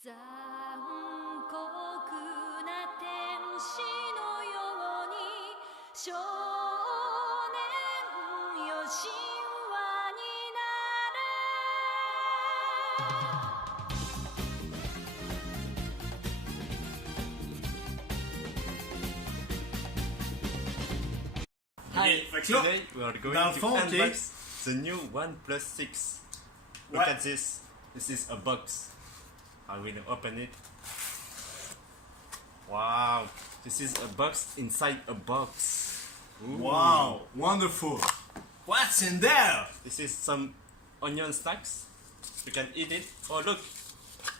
残酷な天使のように少年よ神話になる。 Okay, today we are going to unbox the new OnePlus 6. Look at this. This is a box. I will open it. Wow, this is a box inside a box. Ooh. Wow, wonderful. What's in there? This is some onion snacks. You can eat it. Oh look.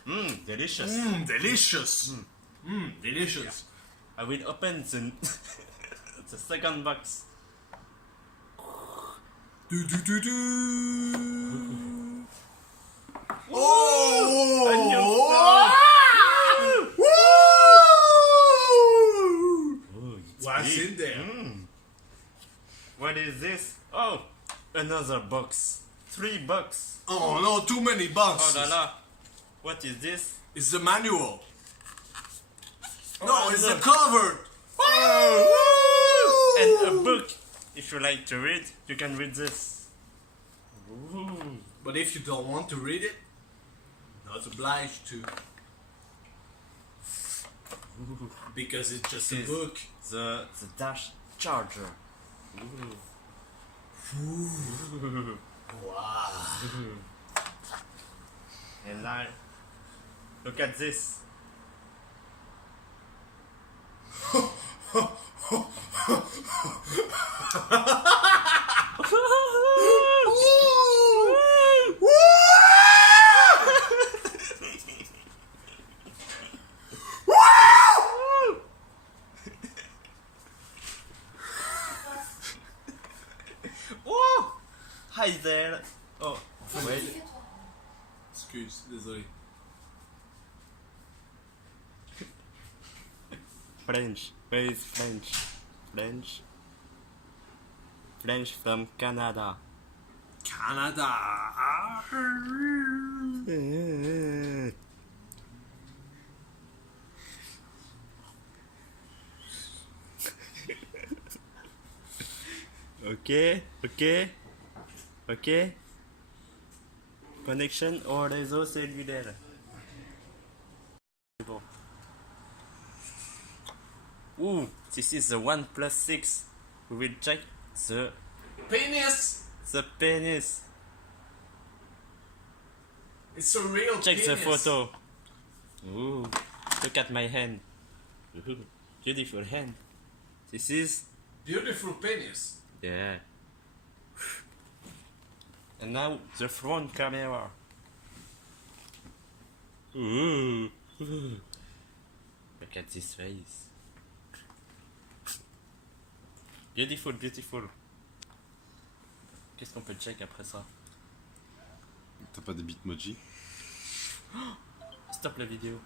Mmm, delicious. Delicious. Delicious. Yeah. I will open the, the second box. Oh! Onion What's in there? What is this? Oh, another box. 3 boxes. Oh no, too many boxes. Oh la la. What is this? It's the manual. No, Oh, it's no. the cover. And a book. If you like to read, you can read this. Ooh. But if you don't want to read it, not obliged to. Because it's just a This is book. The dash charger. Wow. And now, look at this. Oh! Hi there. Oh, wait. Excuse, désolé. French. Where is French? French. French from Canada. Canada. Ok. Connection au réseau cellulaire. Bon. Ooh, this is the OnePlus 6. We will check the Penis. penis. It's a real Check penis. the photo. Ooh, look at my hand. Ooh, beautiful hand. This is, Beautiful penis. yeah. And now the front camera. Ooh. Look at this face. Beautiful. Qu'est-ce qu'on peut check après ça? T'as pas de bitmoji? Stop la vidéo.